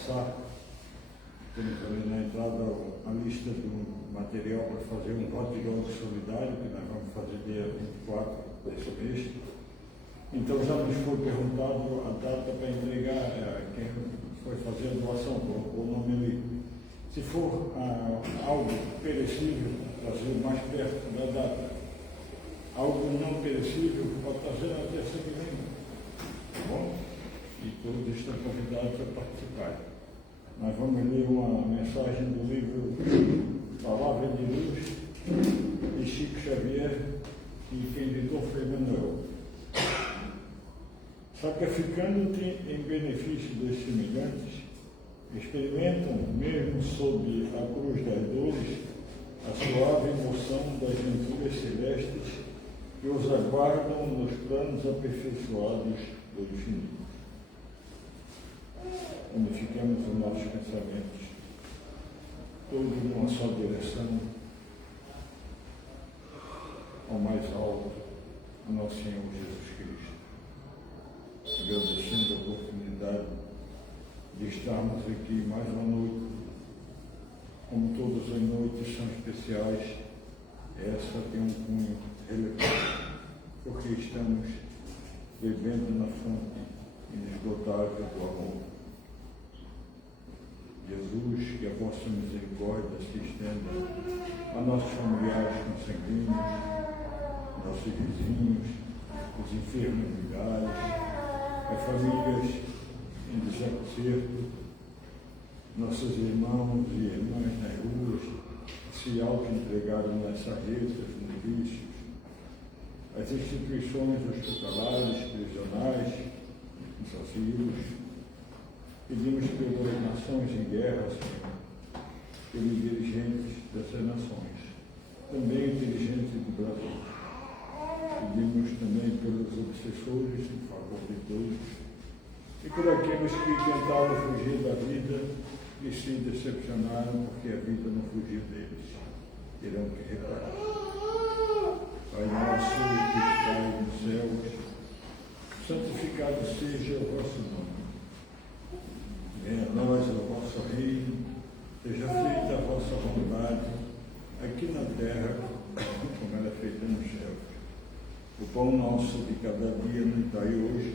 passar. Temos ali na entrada a lista do material para fazer um hot dog solidário, que nós vamos fazer dia 24 desse mês. Então já nos foi perguntado a data para entregar quem foi fazer a doação, colocou o nome ali. Se for algo perecível, trazer mais perto da data. Algo não perecível, pode trazer na terça que vem. Tá bom? E todos estão convidados a participar. Nós vamos ler uma mensagem do livro Palavra de Luz, de Chico Xavier, e quem editou foi Manuel. Sacrificando-te em benefício dos semelhantes, experimentam, mesmo sob a cruz das dores, a suave emoção das venturas celestes que os aguardam nos planos aperfeiçoados do infinito. Unificamos os nossos pensamentos, todos numa só direção, ao mais alto, a nosso Senhor Jesus Cristo. Agradecendo a oportunidade de estarmos aqui mais uma noite. Como todas as noites são especiais, essa tem um cunho relevante, porque estamos bebendo na fonte inesgotável do amor. Jesus, que a vossa misericórdia se estenda a nossos familiares consanguíneos, nossos vizinhos, os enfermos milhares, as famílias em desacerto, nossos irmãos e irmãs nas ruas que se auto-entregaram nas sarjetas, nos vícios, as instituições hospitalares, prisionais, nos asilos. Pedimos pelas nações em guerra, Senhor, pelos dirigentes dessas nações, também os dirigentes do Brasil. Pedimos também pelos obsessores em favor de todos e por aqueles que tentaram fugir da vida e se decepcionaram porque a vida não fugiu deles. Terão que reparar. Pai nosso que estais nos céus, santificado seja o vosso nome. Venha a nós o vosso reino, seja feita a vossa vontade, aqui na terra, como ela é feita nos céus. O pão nosso de cada dia nos dai hoje,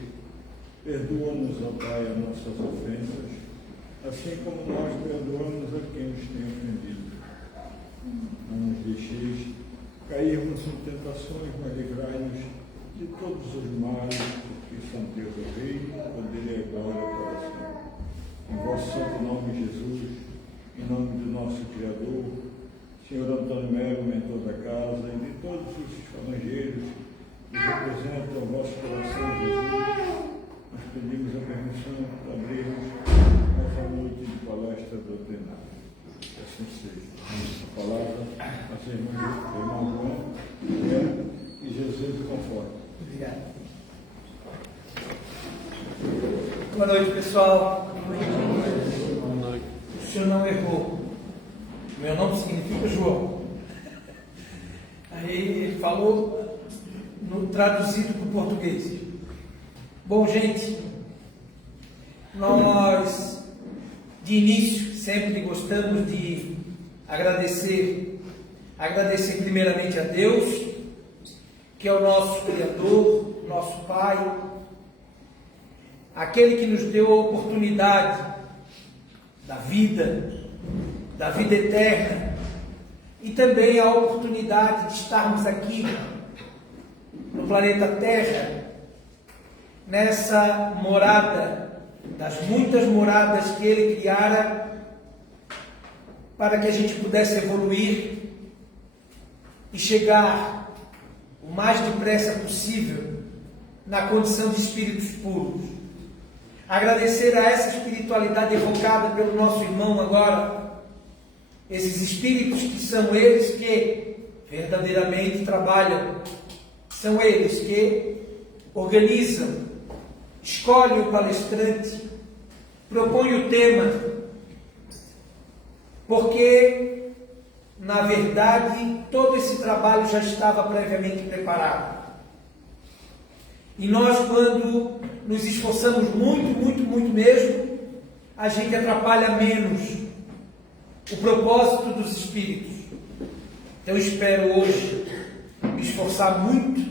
perdoa-nos, ó Pai, as nossas ofensas, assim como nós perdoamos a quem nos tem ofendido. Não nos deixeis cairmos em tentações, mas livrai-nos de todos os males, porque são teus o reino, o poder e a glória para sempre. Em vosso santo nome, Jesus, em nome do nosso Criador, Senhor Antônio Melo, mentor da casa, e de todos os falangeiros que representam o vosso coração, Jesus, nós pedimos a permissão para abrirmos essa noite de palestra doutrinária. Que assim seja. A palavra, a irmã João, e Jesus conforme. Obrigado. Boa noite, pessoal. Boa noite. O senhor não errou. Meu nome significa João. Aí ele falou no traduzido para o português. Bom, gente, nós de início sempre gostamos de agradecer primeiramente a Deus, que é o nosso Criador, nosso Pai, aquele que nos deu a oportunidade da vida eterna e também a oportunidade de estarmos aqui no planeta Terra, nessa morada, das muitas moradas que Ele criara para que a gente pudesse evoluir e chegar o mais depressa possível na condição de espíritos puros. Agradecer a essa espiritualidade evocada pelo nosso irmão agora, esses espíritos que são eles que verdadeiramente trabalham, são eles que organizam, escolhem o palestrante, propõem o tema, porque, na verdade, todo esse trabalho já estava previamente preparado. E nós, quando nos esforçamos muito mesmo, a gente atrapalha menos o propósito dos Espíritos. Então, eu espero hoje me esforçar muito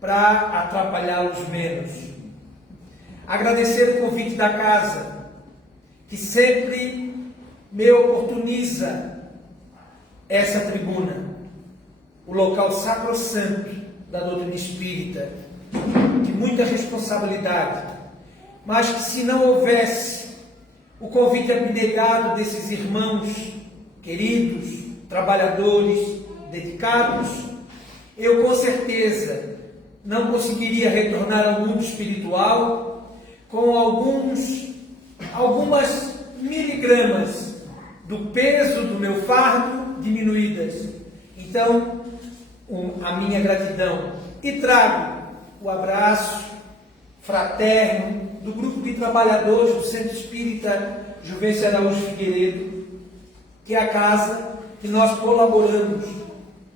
para atrapalhá-los menos. Agradecer o convite da casa, que sempre me oportuniza essa tribuna, o local sacrossanto da doutrina espírita, de muita responsabilidade, mas que se não houvesse o convite abnegado desses irmãos queridos, trabalhadores, dedicados, eu com certeza não conseguiria retornar ao mundo espiritual com algumas miligramas do peso do meu fardo diminuídas. Então, a minha gratidão. E trago o abraço fraterno do grupo de trabalhadores do Centro Espírita Juvencio Araújo Figueiredo, que é a casa que nós colaboramos,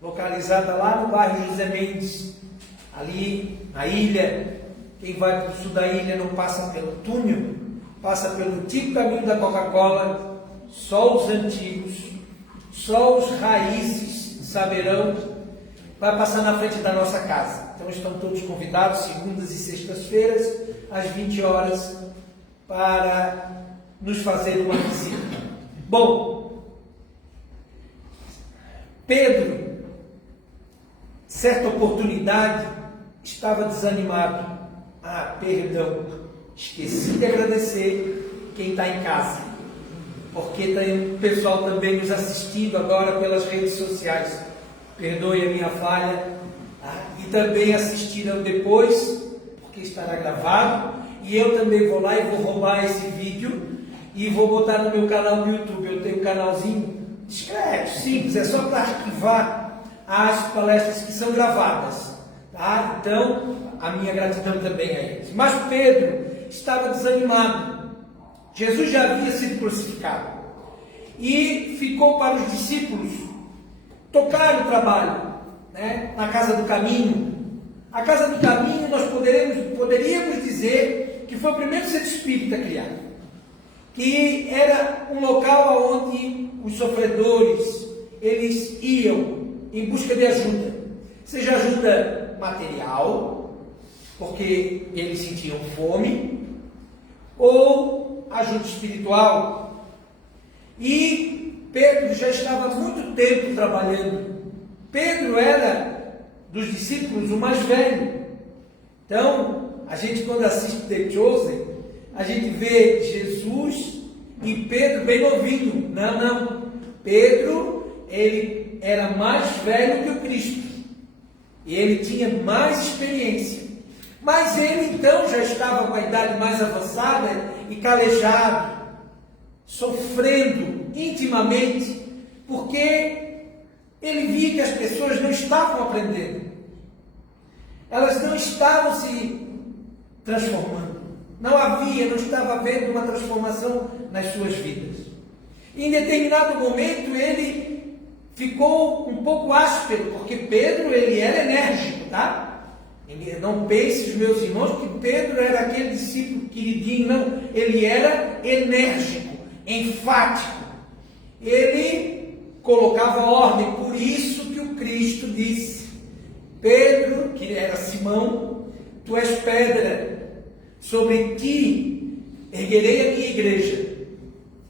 localizada lá no bairro José Mendes, ali na ilha. Quem vai para o sul da ilha não passa pelo túnel, passa pelo antigo caminho da Coca-Cola. Só os antigos, só os raízes saberão, vai passar na frente da nossa casa. Então estão todos convidados, segundas e sextas-feiras, às 20 horas, para nos fazer uma visita. Bom, Pedro, certa oportunidade, estava desanimado. Perdão, esqueci de agradecer quem está em casa, porque tem o pessoal também nos assistindo agora pelas redes sociais. Perdoe a minha falha. E também assistirão depois, porque estará gravado. E eu também vou lá e vou roubar esse vídeo e vou botar no meu canal no YouTube. Eu tenho um canalzinho discreto, simples, é só para arquivar as palestras que são gravadas. Tá? Então, a minha gratidão também a eles. Mas Pedro estava desanimado. Jesus já havia sido crucificado. E ficou para os discípulos tocar o trabalho, né? Na Casa do Caminho. A Casa do Caminho nós poderíamos dizer que foi o primeiro centro espírita criado. Que era um local onde os sofredores, eles iam em busca de ajuda. Seja ajuda material, porque eles sentiam fome, ou ajuda espiritual. E Pedro já estava há muito tempo trabalhando. Pedro era dos discípulos o mais velho. Então, a gente quando assiste The Chosen, a gente vê Jesus e Pedro bem novinho. Não. Pedro, ele era mais velho que o Cristo. E ele tinha mais experiência. Mas ele então já estava com a idade mais avançada e calejado, sofrendo intimamente, porque ele via que as pessoas não estavam aprendendo. Elas não estavam se transformando. Não estava havendo uma transformação nas suas vidas. E em determinado momento ele ficou um pouco áspero, porque Pedro, ele era enérgico, tá? Não pense, os meus irmãos, que Pedro era aquele discípulo queridinho, não. Ele era enérgico, enfático. Ele colocava ordem, por isso que o Cristo disse: Pedro, que era Simão, tu és pedra, sobre ti erguerei a minha igreja.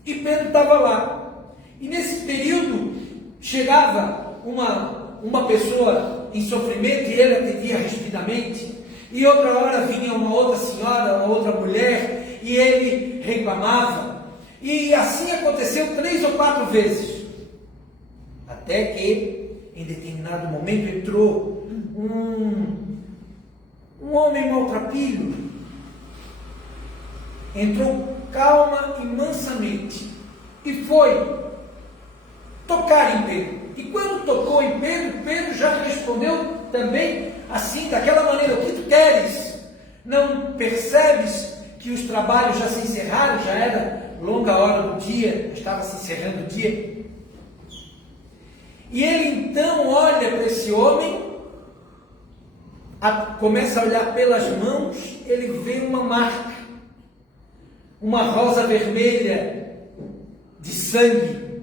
E Pedro estava lá. E nesse período chegava uma pessoa em sofrimento e ele atendia respidamente, e outra hora vinha uma outra senhora, uma outra mulher, e ele reclamava, e assim aconteceu 3 ou 4 vezes, até que em determinado momento entrou um homem maltrapilho, entrou calma e mansamente, e foi tocar em Pedro. E quando tocou em Pedro, Pedro já respondeu também assim, daquela maneira: o que tu queres? Não percebes que os trabalhos já se encerraram? Já era longa hora do dia, estava se encerrando o dia. E ele então olha para esse homem, começa a olhar pelas mãos, ele vê uma uma rosa vermelha de sangue.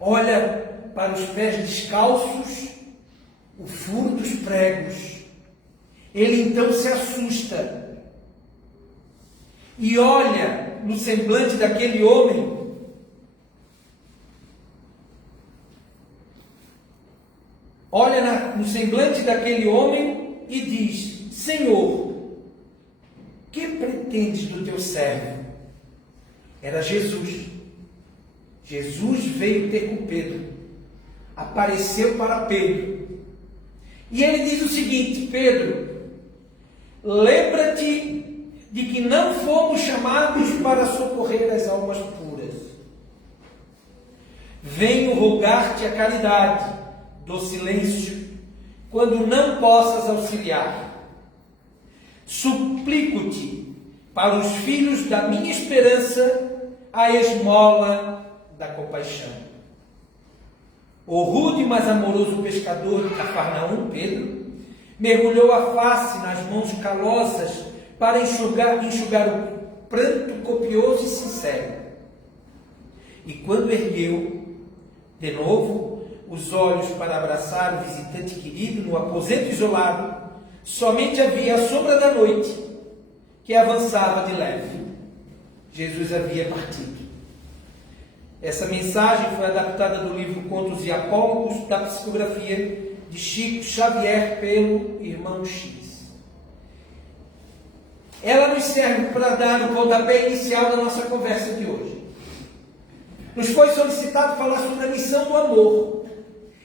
Olha para os pés descalços, o furo dos pregos. Ele então se assusta e olha no semblante daquele homem no semblante daquele homem e diz: Senhor, que pretendes do teu servo? Era Jesus. Jesus veio ter com Pedro, apareceu para Pedro, e ele diz o seguinte: Pedro, lembra-te de que não fomos chamados para socorrer as almas puras. Venho rogar-te a caridade do silêncio, quando não possas auxiliar. Suplico-te, para os filhos da minha esperança, a esmola da compaixão. O rude, mas amoroso pescador de Cafarnaum, Pedro, mergulhou a face nas mãos calosas para enxugar o pranto copioso e sincero. E quando ergueu, de novo, os olhos para abraçar o visitante querido no aposento isolado, somente havia a sombra da noite, que avançava de leve. Jesus havia partido. Essa mensagem foi adaptada do livro Contos e Apólogos, da psicografia de Chico Xavier pelo irmão X. Ela nos serve para dar o pontapé inicial da nossa conversa de hoje. Nos foi solicitado falar sobre a missão do amor.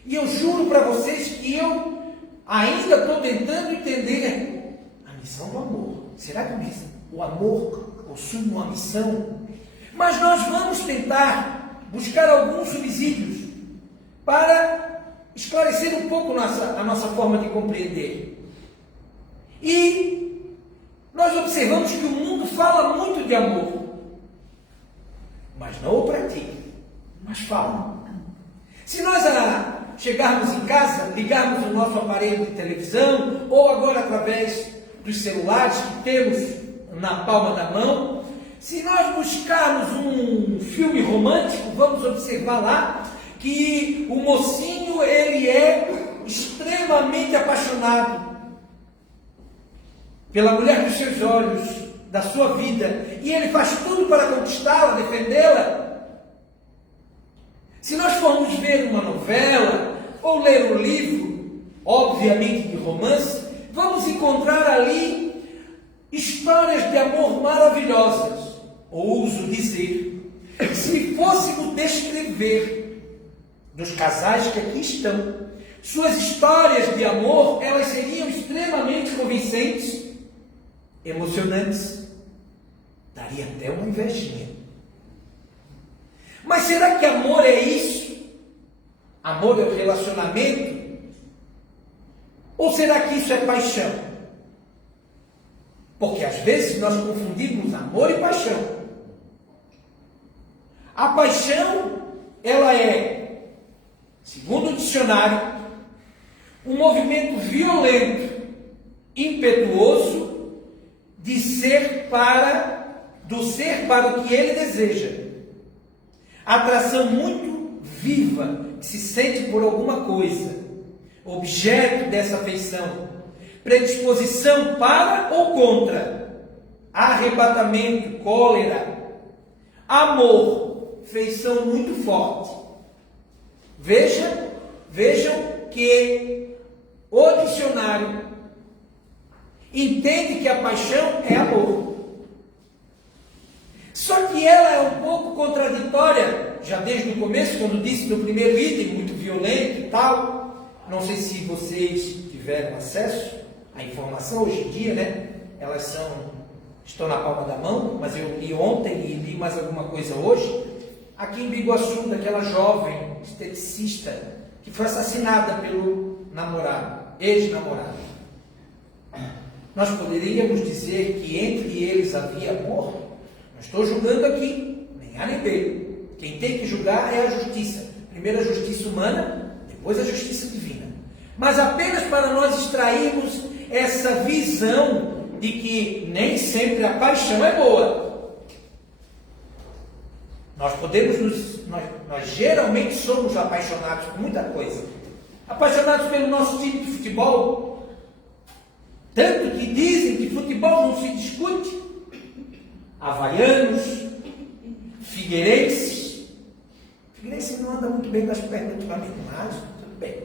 E eu juro para vocês que eu ainda estou tentando entender a missão do amor. Será que o amor possui uma missão? Mas nós vamos tentar buscar alguns subsídios para esclarecer um pouco a nossa forma de compreender. E nós observamos que o mundo fala muito de amor, mas não o pratica, mas fala. Se nós chegarmos em casa, ligarmos o nosso aparelho de televisão, ou agora através dos celulares que temos na palma da mão, se nós buscarmos um filme romântico, vamos observar lá que o mocinho, ele é extremamente apaixonado pela mulher dos seus olhos, da sua vida, e ele faz tudo para conquistá-la, defendê-la. Se nós formos ver uma novela ou ler um livro, obviamente de romance, vamos encontrar ali histórias de amor maravilhosas. Ouso dizer, se fôssemos descrever dos casais que aqui estão, suas histórias de amor, elas seriam extremamente convincentes, emocionantes, daria até uma invejinha. Mas será que amor é isso? Amor é o relacionamento? Ou será que isso é paixão? Porque às vezes nós confundimos amor e paixão. A paixão, ela é, segundo o dicionário, um movimento violento, impetuoso, do ser para o que ele deseja. Atração muito viva que se sente por alguma coisa, objeto dessa afeição, predisposição para ou contra, arrebatamento, cólera, amor, feição muito forte. Vejam que o dicionário entende que a paixão é amor. Só que ela é um pouco contraditória, já desde o começo, quando disse no primeiro item, muito violento e tal. Não sei se vocês tiveram acesso à informação hoje em dia, né? Elas estão na palma da mão, mas eu li ontem e li mais alguma coisa hoje. Aqui em Biguaçu, daquela jovem esteticista que foi assassinada pelo namorado, ex-namorado. Nós poderíamos dizer que entre eles havia amor? Não estou julgando aqui, nem A nem B. Quem tem que julgar é a justiça. Primeiro a justiça humana, depois a justiça divina. Mas apenas para nós extrairmos essa visão de que nem sempre a paixão é boa. Nós geralmente somos apaixonados por muita coisa. Apaixonados pelo nosso time de futebol. Tanto que dizem que futebol não se discute. Havaianos, figueirenses. Figueirense não anda muito bem das pernas ultimamente, mas tudo bem.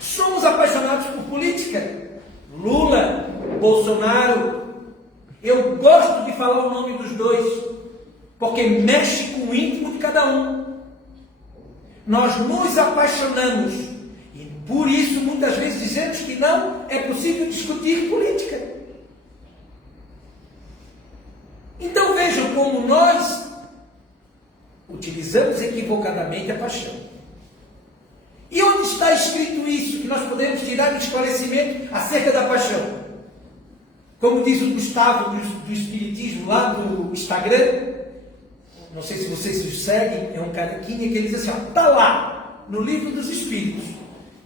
Somos apaixonados por política. Lula, Bolsonaro. Eu gosto de falar o nome dos dois, porque mexe com o íntimo de cada um. Nós nos apaixonamos e por isso muitas vezes dizemos que não é possível discutir política. Então vejam como nós utilizamos equivocadamente a paixão. E onde está escrito isso, que nós podemos tirar um esclarecimento acerca da paixão? Como diz o Gustavo do Espiritismo lá do Instagram, não sei se vocês o seguem, é um carequinha que ele diz assim, está lá, no Livro dos Espíritos.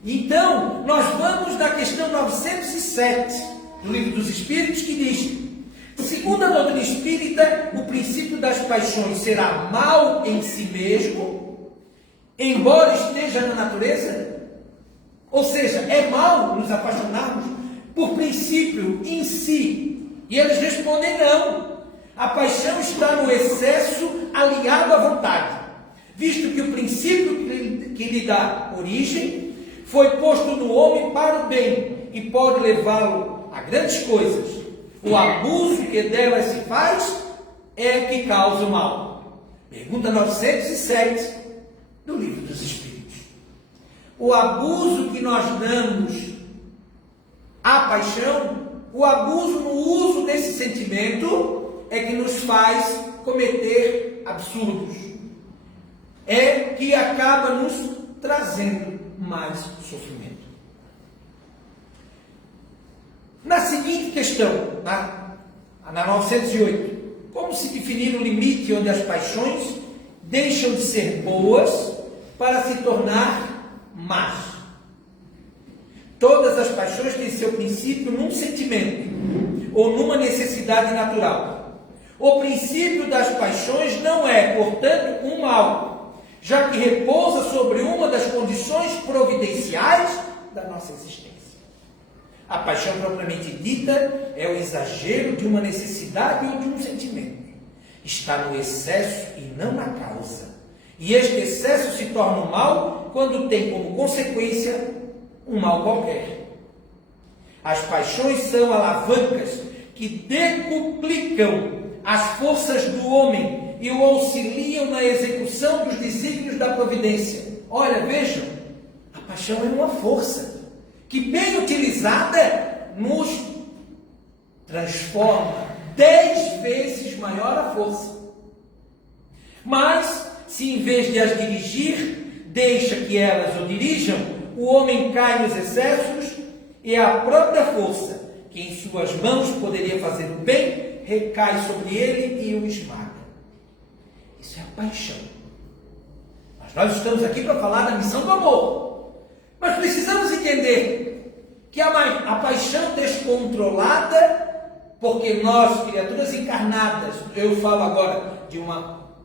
Então, nós vamos na questão 907 do Livro dos Espíritos, que diz, segundo a doutrina espírita, o princípio das paixões será mal em si mesmo, embora esteja na natureza. Ou seja, é mal nos apaixonarmos por princípio em si. E eles respondem não. A paixão está no excesso aliado à vontade, visto que o princípio que lhe dá origem foi posto no homem para o bem e pode levá-lo a grandes coisas. O abuso que delas se faz é que causa o mal. Pergunta 907 do Livro dos Espíritos. O abuso que nós damos à paixão, o abuso no uso desse sentimento é que nos faz cometer absurdos. É que acaba nos trazendo mais sofrimento. Na seguinte questão, na 908, como se definir o limite onde as paixões deixam de ser boas para se tornar más? Todas as paixões têm seu princípio num sentimento ou numa necessidade natural. O princípio das paixões não é, portanto, um mal, já que repousa sobre uma das condições providenciais da nossa existência. A paixão propriamente dita é o exagero de uma necessidade ou de um sentimento. Está no excesso e não na causa. E este excesso se torna um mal quando tem como consequência um mal qualquer. As paixões são alavancas que decuplicam as forças do homem e o auxiliam na execução dos desígnios da providência. Olha, vejam, a paixão é uma força que, bem utilizada, nos transforma 10 vezes maior a força. Mas, se em vez de as dirigir, deixa que elas o dirijam, o homem cai nos excessos e a própria força, que em suas mãos poderia fazer o bem, recai sobre ele e o esmaga. Isso é a paixão. Mas nós estamos aqui para falar da missão do amor. Mas precisamos entender que a paixão descontrolada, porque nós, criaturas encarnadas, eu falo agora de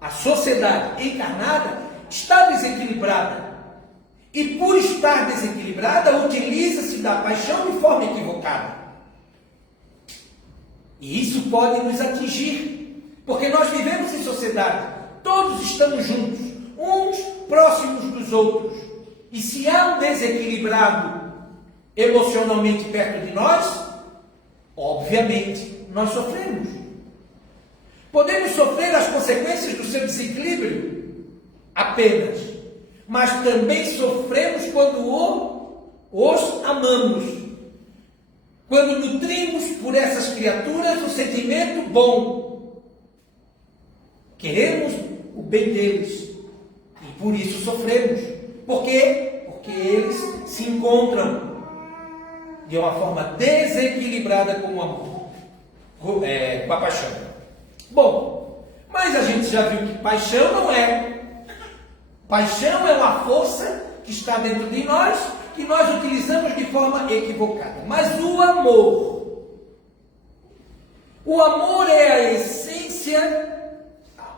a sociedade encarnada, está desequilibrada. E por estar desequilibrada, utiliza-se da paixão de forma equivocada. E isso pode nos atingir, porque nós vivemos em sociedade, todos estamos juntos, uns próximos dos outros. E se há um desequilibrado emocionalmente perto de nós, obviamente nós sofremos. Podemos sofrer as consequências do seu desequilíbrio apenas, mas também sofremos quando os amamos. Quando nutrimos por essas criaturas um sentimento bom. Queremos o bem deles. E por isso sofremos. Por quê? Porque eles se encontram de uma forma desequilibrada com o amor. Com a paixão. Bom, mas a gente já viu que paixão não é. Paixão é uma força que está dentro de nós, que nós utilizamos de forma equivocada. Mas o amor é a essência,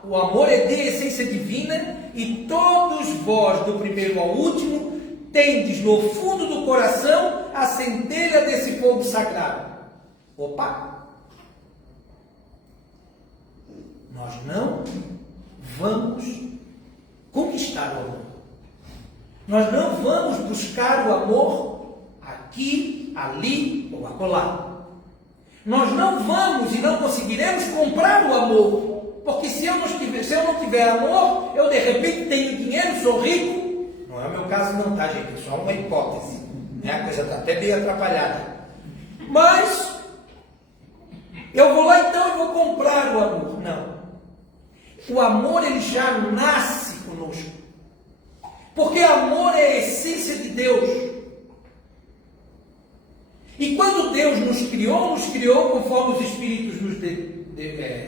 O amor é de essência divina e todos vós, do primeiro ao último, tendes no fundo do coração a centelha desse fogo sagrado. Opa! Nós não vamos conquistar o amor. Nós não vamos buscar o amor aqui, ali ou acolá. Nós não vamos e não conseguiremos comprar o amor. Porque se eu não tiver amor, eu de repente tenho dinheiro, sou rico. Não é o meu caso não, tá, gente? É só uma hipótese. A coisa está até bem atrapalhada. Mas eu vou lá então e vou comprar o amor. Não. O amor, ele já nasce conosco. Porque amor é a essência de Deus. E quando Deus nos criou conforme os Espíritos nos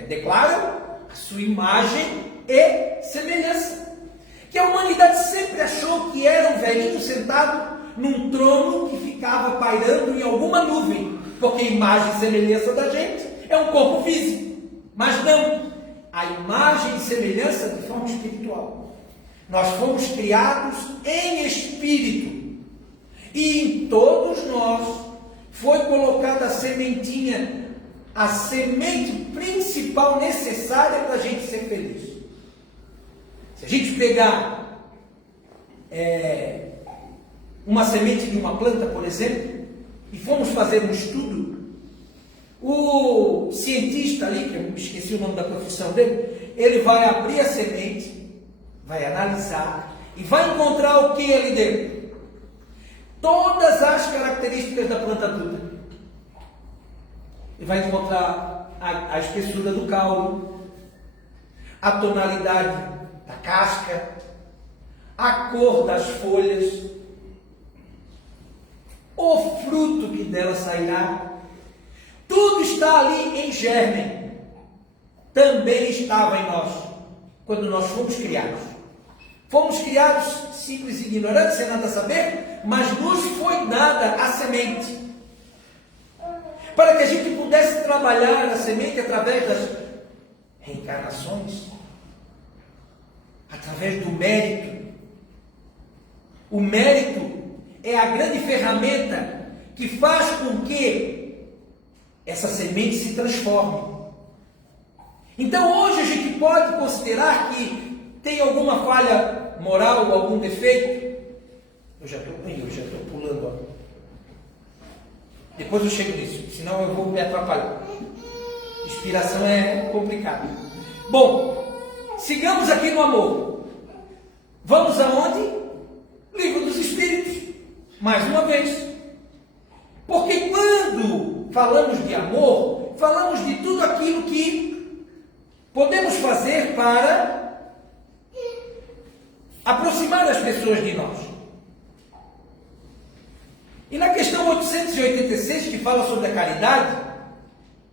declaram, a sua imagem e semelhança. Que a humanidade sempre achou que era um velhinho sentado num trono que ficava pairando em alguma nuvem. Porque a imagem e semelhança da gente é um corpo físico. Mas não. A imagem e semelhança de forma espiritual. Nós fomos criados em espírito. E em todos nós foi colocada a sementinha, a semente principal necessária para a gente ser feliz. Se a gente pegar uma semente de uma planta, por exemplo, e formos fazer um estudo, o cientista ali, que eu esqueci o nome da profissão dele, ele vai abrir a semente, vai analisar e vai encontrar o que ali dentro. Todas as características da planta adulta. Ele vai encontrar a espessura do caule, a tonalidade da casca, a cor das folhas, o fruto que dela sairá. Tudo está ali em germe. Também estava em nós, quando nós fomos criados. Fomos criados simples e ignorantes, sem nada saber, mas nos foi dada a semente. Para que a gente pudesse trabalhar a semente através das reencarnações, através do mérito. O mérito é a grande ferramenta que faz com que essa semente se transforme. Então hoje a gente pode considerar que tem alguma falha moral ou algum defeito. Eu já estou pulando. Ó. Depois eu chego nisso, senão eu vou me atrapalhar. Inspiração é complicado. Bom, sigamos aqui no amor. Vamos aonde? Livro dos Espíritos. Mais uma vez. Porque quando falamos de amor, falamos de tudo aquilo que podemos fazer para aproximar as pessoas de nós. E na questão 886, que fala sobre a caridade,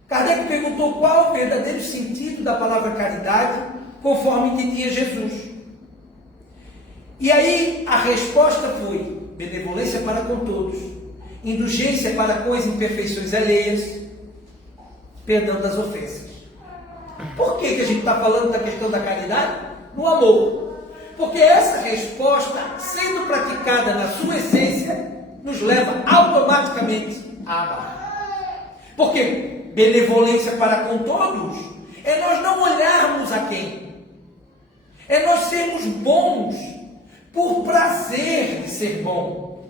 Kardec perguntou qual o verdadeiro sentido da palavra caridade, conforme entendia Jesus. E aí a resposta foi: benevolência para com todos, indulgência para com as imperfeições alheias, perdão das ofensas. Por que a gente está falando da questão da caridade? No amor. Porque essa resposta, sendo praticada na sua essência, nos leva automaticamente a amar. Porque benevolência para com todos é nós não olharmos a quem. É nós sermos bons por prazer de ser bom.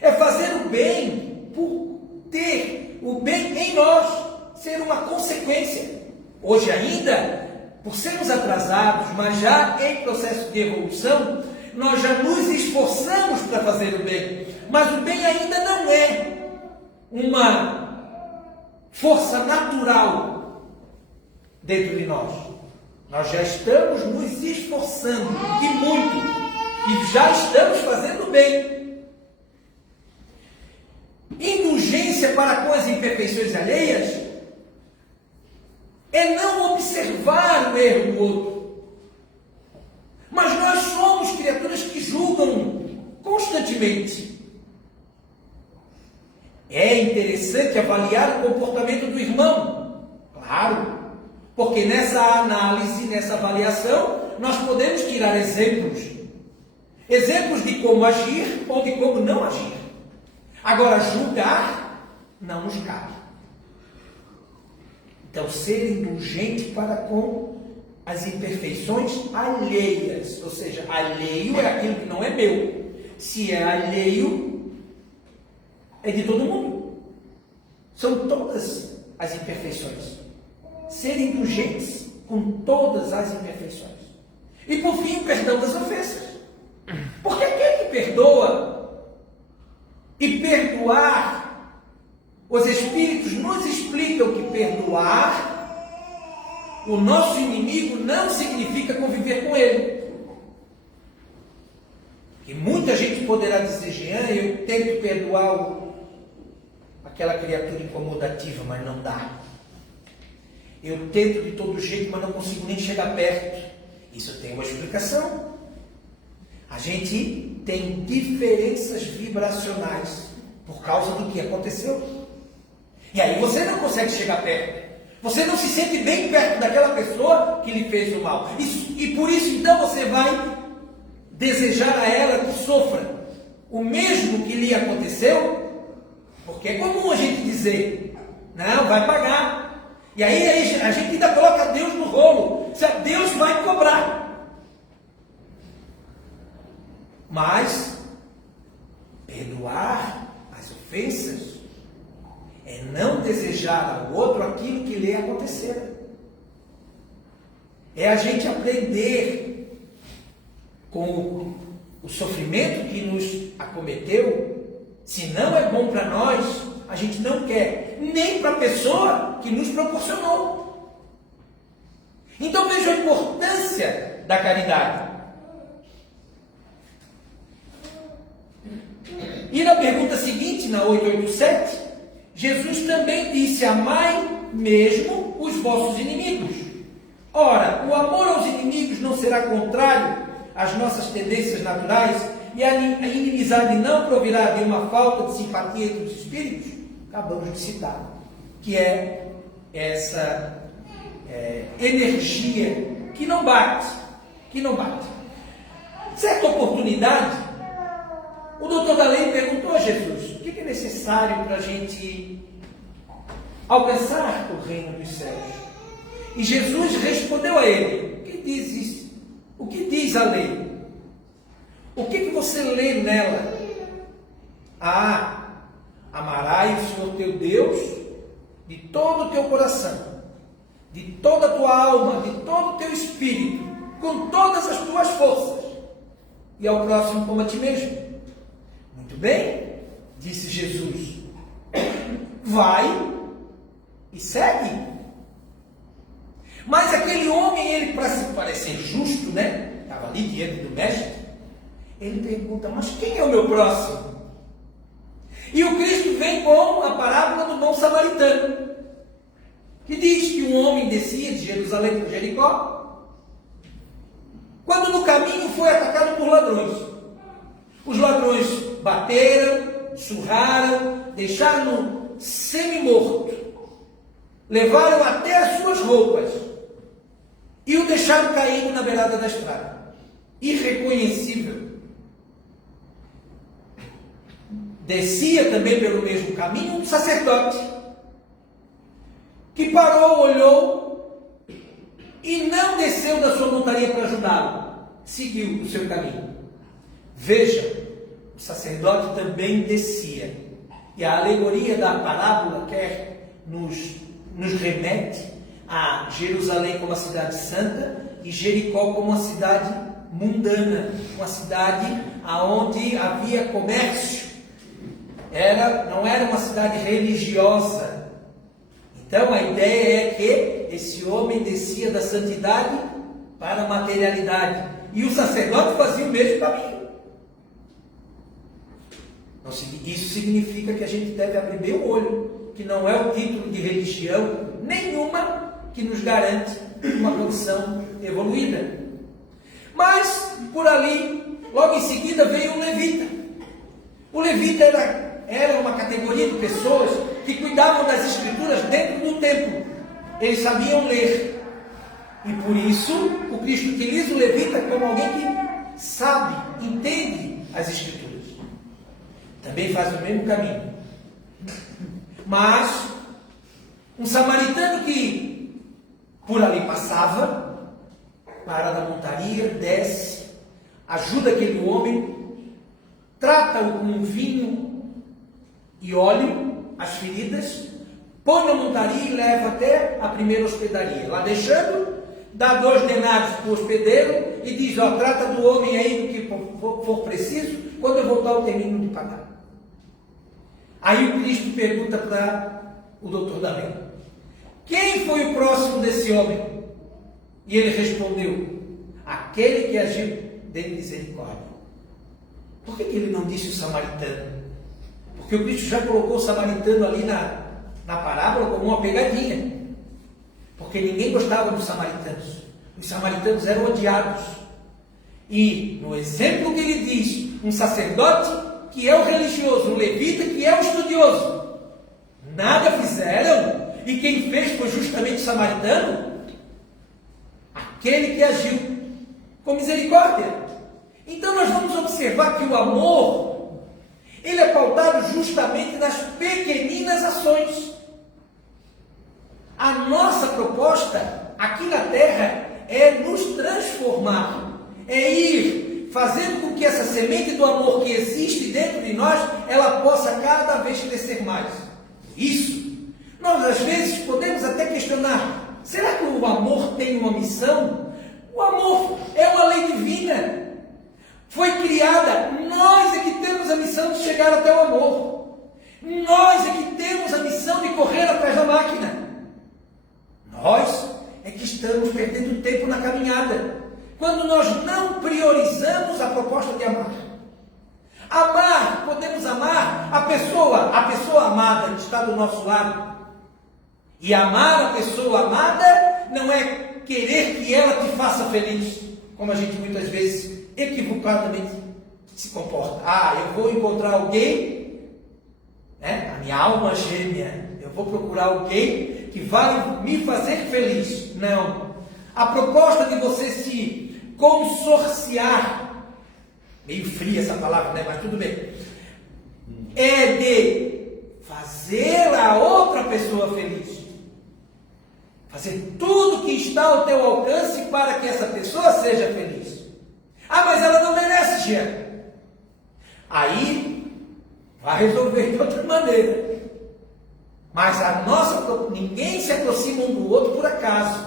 É fazer o bem por ter o bem em nós, ser uma consequência. Hoje ainda, por sermos atrasados, mas já em processo de evolução, nós já nos esforçamos para fazer o bem. Mas o bem ainda não é uma força natural dentro de nós. Nós já estamos nos esforçando, e muito, e já estamos fazendo bem. Indulgência para com as imperfeições alheias é não observar o erro do outro. Mas nós somos criaturas que julgam constantemente. É interessante avaliar o comportamento do irmão, claro, Porque nessa análise, nessa avaliação, nós podemos tirar exemplos. Exemplos de como agir ou de como não agir. Agora, julgar não nos cabe. Então, ser indulgente para com as imperfeições alheias. Ou seja, alheio é aquilo que não é meu. Se é alheio, é de todo mundo. São todas as imperfeições. Ser indulgentes com todas as imperfeições. E por fim, o perdão das ofensas. Porque aquele que perdoa e perdoar, os Espíritos nos explicam que perdoar o nosso inimigo não significa conviver com ele. E muita gente poderá dizer, Jean, eu tento perdoar aquela criatura incomodativa, mas não dá. Eu tento de todo jeito, mas não consigo nem chegar perto. Isso tem uma explicação. A gente tem diferenças vibracionais por causa do que aconteceu. E aí você não consegue chegar perto. Você não se sente bem perto daquela pessoa que lhe fez o mal. E por isso, então, você vai desejar a ela que sofra o mesmo que lhe aconteceu. Porque é comum a gente dizer, não, vai pagar. E aí a gente ainda coloca Deus no rolo. Se Deus vai cobrar. Mas perdoar as ofensas é não desejar ao outro aquilo que lhe aconteceu. É a gente aprender com o sofrimento que nos acometeu. Se não é bom para nós, a gente não quer, nem para a pessoa que nos proporcionou. Então veja a importância da caridade. E na pergunta seguinte, na 887, Jesus também disse, amai mesmo os vossos inimigos. Ora, o amor aos inimigos não será contrário às nossas tendências naturais e a inimizade não provirá de uma falta de simpatia entre os espíritos? Acabamos de citar, que é essa energia que não bate. Certa oportunidade, o doutor da lei perguntou a Jesus, o que é necessário para a gente alcançar o reino dos céus? E Jesus respondeu a ele, o que diz a lei? O que você lê nela? Amarás o Senhor teu Deus de todo o teu coração, de toda a tua alma, de todo o teu espírito, com todas as tuas forças, e ao próximo como a ti mesmo. Muito bem, disse Jesus, vai e segue. Mas aquele homem, ele para se parecer justo, né? Estava ali diante do mestre, ele pergunta, mas quem é o meu próximo? E o Cristo vem com a parábola do bom samaritano, que diz que um homem descia de Jerusalém para Jericó, quando no caminho foi atacado por ladrões. Os ladrões bateram, surraram, deixaram-no semi-morto, levaram até as suas roupas e o deixaram caído na beirada da estrada, irreconhecível. Descia também pelo mesmo caminho um sacerdote, que parou, olhou e não desceu da sua montaria para ajudá-lo, seguiu o seu caminho. Veja, o sacerdote também descia. E a alegoria da parábola quer nos remete a Jerusalém como a cidade santa e Jericó como uma cidade mundana, uma cidade onde havia comércio. Não era uma cidade religiosa. Então a ideia é que esse homem descia da santidade para a materialidade. E o sacerdote fazia o mesmo caminho. Isso significa que a gente deve abrir bem o olho, que não é o título de religião nenhuma que nos garante uma condição evoluída. Mas, por ali, logo em seguida veio o levita. O levita era uma categoria de pessoas que cuidavam das escrituras dentro do templo. Eles sabiam ler. E por isso, o Cristo utiliza o levita como alguém que sabe, entende as Escrituras. Também faz o mesmo caminho. Mas, um samaritano que por ali passava, para da montaria, desce, ajuda aquele homem, trata-o com vinho e óleo, as feridas, põe na montaria e leva até a primeira hospedaria. Lá deixando, dá 2 denários para o hospedeiro e diz, trata do homem aí do que for preciso, quando eu voltar eu termino de pagar. Aí o Cristo pergunta para o doutor da lei, quem foi o próximo desse homem? E ele respondeu, aquele que agiu de misericórdia. Por que ele não disse o samaritano? Porque o Cristo já colocou o samaritano ali na parábola como uma pegadinha. Porque ninguém gostava dos samaritanos. Os samaritanos eram odiados. E no exemplo que ele diz, um sacerdote que é o religioso, um levita que é o estudioso, nada fizeram, e quem fez foi justamente o samaritano, aquele que agiu com misericórdia. Então nós vamos observar que o amor, ele é pautado justamente nas pequeninas ações. A nossa proposta aqui na Terra é nos transformar, é ir fazendo com que essa semente do amor que existe dentro de nós, ela possa cada vez crescer mais. Isso, nós às vezes podemos até questionar, será que o amor tem uma missão? O amor é uma lei divina, foi criada, nós é que temos a missão de chegar até o amor, nós é que temos a missão de correr atrás da máquina. Nós é que estamos perdendo tempo na caminhada, quando nós não priorizamos a proposta de amar. Amar, podemos amar a pessoa amada que está do nosso lado. E amar a pessoa amada não é querer que ela te faça feliz, como a gente muitas vezes equivocadamente se comporta. Eu vou encontrar alguém, a minha alma gêmea, eu vou procurar alguém que vai me fazer feliz. Não. A proposta de você se consorciar, meio fria essa palavra, mas tudo bem, é de fazer a outra pessoa feliz. Fazer tudo que está ao teu alcance para que essa pessoa seja feliz. Mas ela não merece, Jean. Aí vai resolver de outra maneira. Mas ninguém se aproxima um do outro por acaso.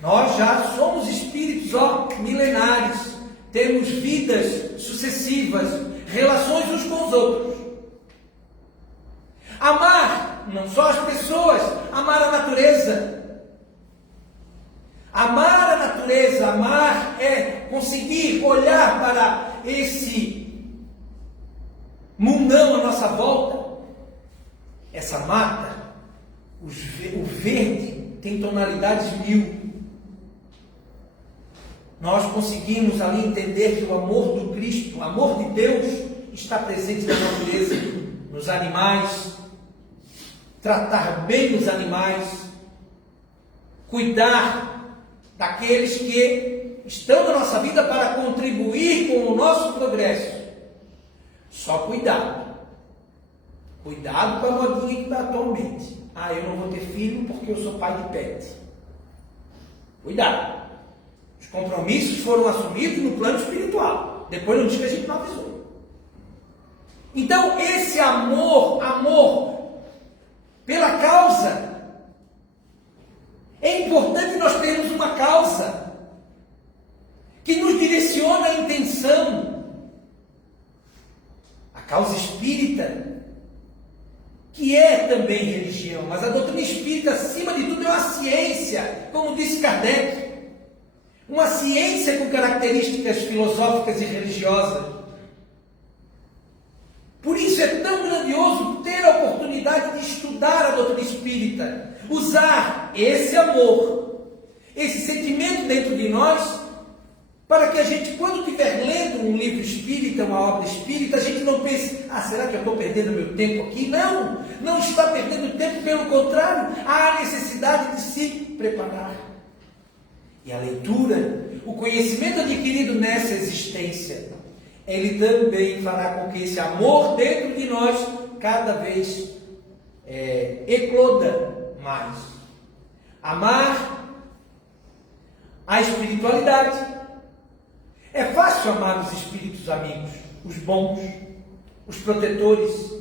Nós já somos espíritos milenares, temos vidas sucessivas, relações uns com os outros. Amar não só as pessoas, amar a natureza. Amar a natureza, amar é conseguir olhar para esse mundão à nossa volta. Essa mata, o verde tem tonalidades 1000. Nós conseguimos ali entender que o amor do Cristo, o amor de Deus, está presente na natureza, nos animais, tratar bem os animais, cuidar daqueles que estão na nossa vida para contribuir com o nosso progresso. Só cuidado. Cuidado com a modinha que está atualmente. Eu não vou ter filho porque eu sou pai de pet. Cuidado. Os compromissos foram assumidos no plano espiritual. Depois não diz que a gente não avisou. Então, esse amor pela causa, é importante nós termos uma causa que nos direciona a intenção. A causa espírita, que é também religião, mas a doutrina espírita, acima de tudo, é uma ciência, como disse Kardec. Uma ciência com características filosóficas e religiosas. Por isso é tão grandioso ter a oportunidade de estudar a doutrina espírita, usar esse amor, esse sentimento dentro de nós, para que a gente, quando estiver lendo um livro espírita, uma obra espírita, a gente não pense, será que eu estou perdendo meu tempo aqui? Não está perdendo tempo, pelo contrário, há a necessidade de se preparar, e a leitura, o conhecimento adquirido nessa existência, ele também fará com que esse amor dentro de nós cada vez ecloda mais. Amar a espiritualidade. É fácil amar os espíritos amigos, os bons, os protetores.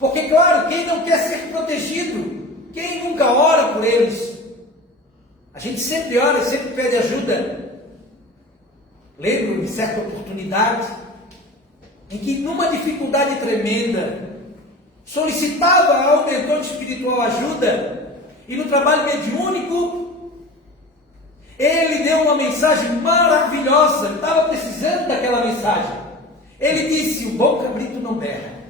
Porque, claro, quem não quer ser protegido? Quem nunca ora por eles? A gente sempre ora, sempre pede ajuda. Lembro de certa oportunidade em que, numa dificuldade tremenda, solicitava ao mentor espiritual ajuda, e no trabalho mediúnico, ele deu uma mensagem maravilhosa, estava precisando daquela mensagem. Ele disse: o bom cabrito não berra.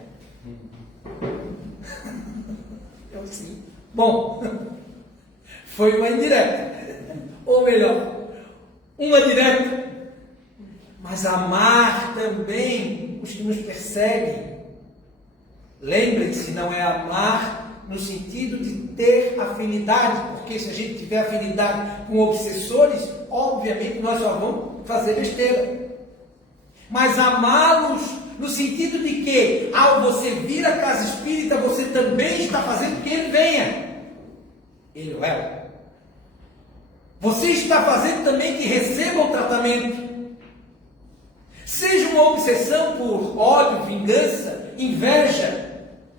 Eu sim. Bom, foi uma indireta, ou melhor, uma direta. Mas amar também os que nos perseguem. Lembrem-se, não é amar no sentido de ter afinidade, porque se a gente tiver afinidade com obsessores, obviamente nós só vamos fazer besteira. Mas amá-los no sentido de que, ao você vir à casa espírita, você também está fazendo que ele venha. Ele ou ela. Você está fazendo também que receba o tratamento. Seja uma obsessão por ódio, vingança, inveja,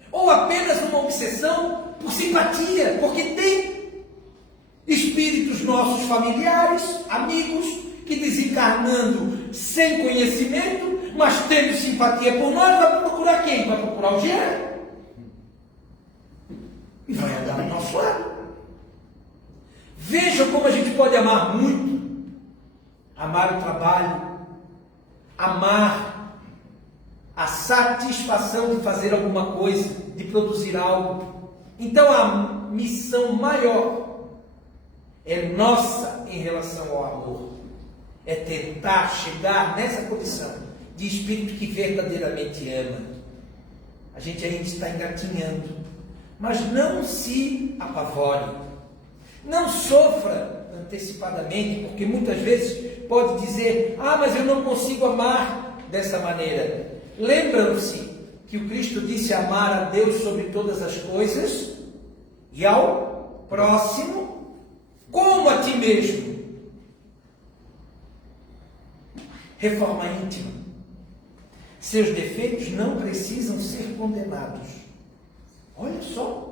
ou apenas uma obsessão por simpatia, porque tem espíritos nossos familiares, amigos, que desencarnando sem conhecimento, mas tendo simpatia por nós, vai procurar quem? Vai procurar o Jean. E vai andar ao nosso lado. Veja como a gente pode amar muito. Amar o trabalho, amar a satisfação de fazer alguma coisa, de produzir algo. Então a missão maior é nossa em relação ao amor. É tentar chegar nessa condição de espírito que verdadeiramente ama. A gente ainda está engatinhando, mas não se apavore. Não sofra antecipadamente, porque muitas vezes pode dizer: ah, mas eu não consigo amar dessa maneira. Lembram-se que o Cristo disse amar a Deus sobre todas as coisas e ao próximo como a ti mesmo. Reforma íntima. Seus defeitos não precisam ser condenados. Olha só.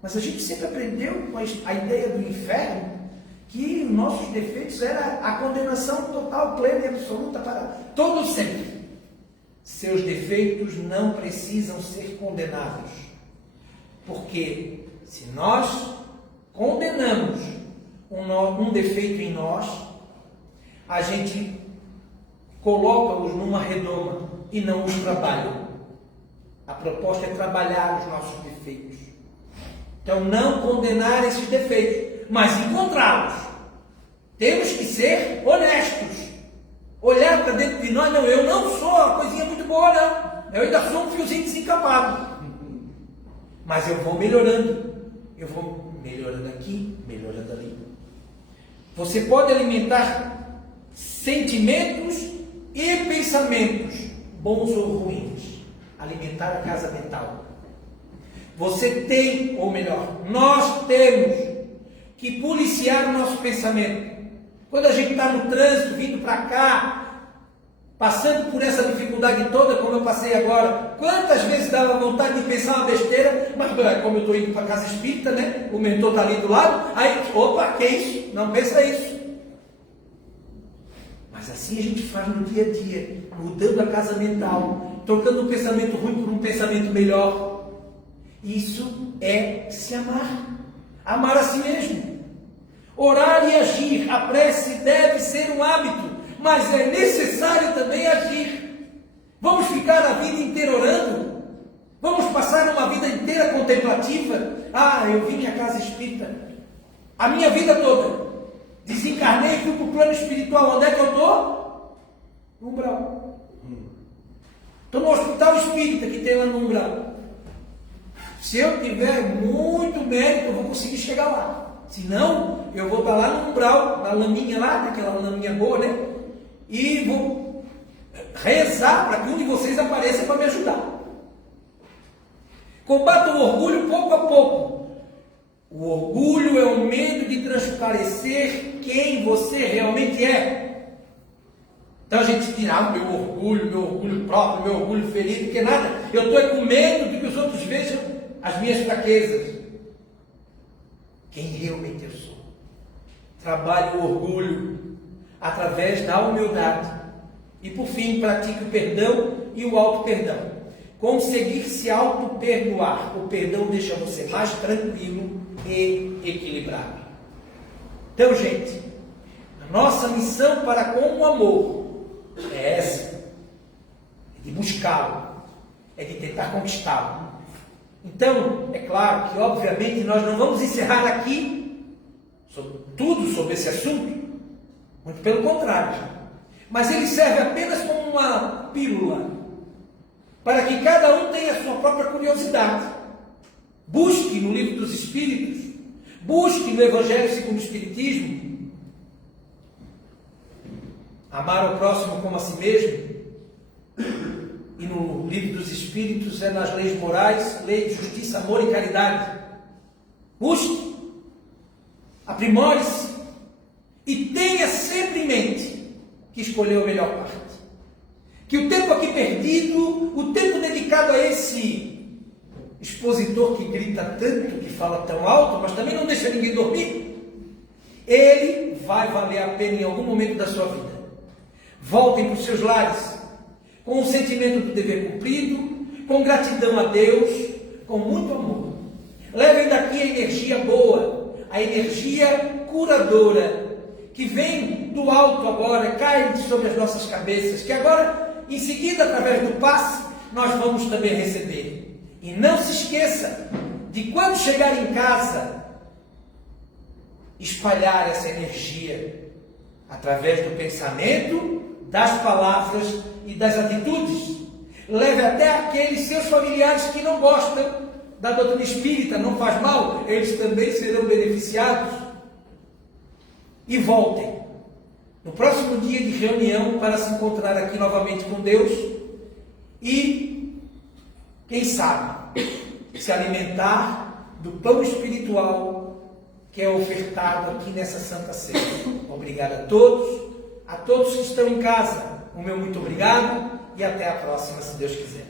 Mas a gente sempre aprendeu com a ideia do inferno que nossos defeitos era a condenação total, plena e absoluta para todos sempre. Seus defeitos não precisam ser condenados. Porque se nós condenamos um defeito em nós, a gente coloca-os numa redoma e não os trabalha. A proposta é trabalhar os nossos defeitos. Então, não condenar esses defeitos, mas encontrá-los. Temos que ser honestos. Olhar para dentro de nós: não, eu não sou uma coisinha muito boa, não. Eu ainda sou um fiozinho desencapado. Mas eu vou melhorando. Eu vou melhorando aqui, melhorando ali. Você pode alimentar sentimentos e pensamentos, bons ou ruins. Alimentar a casa mental. Você tem, ou melhor, nós temos que policiar o nosso pensamento. Quando a gente está no trânsito, vindo para cá, passando por essa dificuldade toda, como eu passei agora, quantas vezes dava vontade de pensar uma besteira, mas como eu estou indo para a casa espírita, né? O mentor está ali do lado, aí, opa, que é isso? Não pensa isso. Mas assim a gente faz no dia a dia, mudando a casa mental, trocando um pensamento ruim por um pensamento melhor. Isso é se amar. Amar a si mesmo. Orar e agir. A prece deve ser um hábito, mas é necessário também agir. Vamos ficar a vida inteira orando? Vamos passar uma vida inteira contemplativa? Ah, eu vim à casa espírita a minha vida toda. Desencarnei e fui para o plano espiritual. Onde é que eu estou? No umbral. Estou no hospital espírita que tem lá no umbral. Se eu tiver muito mérito, eu vou conseguir chegar lá. Senão, eu vou estar lá no umbral, na laminha lá, naquela laminha boa, né? E vou rezar para que um de vocês apareça para me ajudar. Combata o orgulho pouco a pouco. O orgulho é o medo de transparecer quem você realmente é. Então a gente tira meu orgulho próprio, meu orgulho ferido, porque nada. Eu estou com medo de que os outros vejam as minhas fraquezas. Quem realmente eu sou. Trabalhe o orgulho através da humildade. E por fim, pratique o perdão e o auto-perdão. Conseguir se auto-perdoar. O perdão deixa você mais tranquilo e equilibrado. Então, gente, a nossa missão para com o amor é essa. É de buscá-lo. É de tentar conquistá-lo. Então, é claro que, obviamente, nós não vamos encerrar aqui tudo sobre esse assunto. Muito pelo contrário. Mas ele serve apenas como uma pílula para que cada um tenha a sua própria curiosidade. Busque no Livro dos Espíritos, busque no Evangelho segundo o Espiritismo, amar o próximo como a si mesmo. E no Livro dos Espíritos é nas leis morais, lei de justiça, amor e caridade. Busque, aprimore-se e tenha sempre em mente que escolheu a melhor parte. Que o tempo aqui perdido, o tempo dedicado a esse expositor que grita tanto, que fala tão alto, mas também não deixa ninguém dormir, ele vai valer a pena em algum momento da sua vida. Voltem para os seus lares, com o sentimento do dever cumprido, com gratidão a Deus, com muito amor. Levem daqui a energia boa, a energia curadora, que vem do alto agora, cai sobre as nossas cabeças, que agora, em seguida, através do passe, nós vamos também receber. E não se esqueça de, quando chegar em casa, espalhar essa energia através do pensamento, das palavras e das atitudes. Leve até aqueles seus familiares que não gostam da doutrina espírita, não faz mal, eles também serão beneficiados. E voltem no próximo dia de reunião para se encontrar aqui novamente com Deus e, quem sabe, se alimentar do pão espiritual que é ofertado aqui nessa Santa Ceia. Obrigado a todos que estão em casa, o meu muito obrigado e até a próxima, se Deus quiser.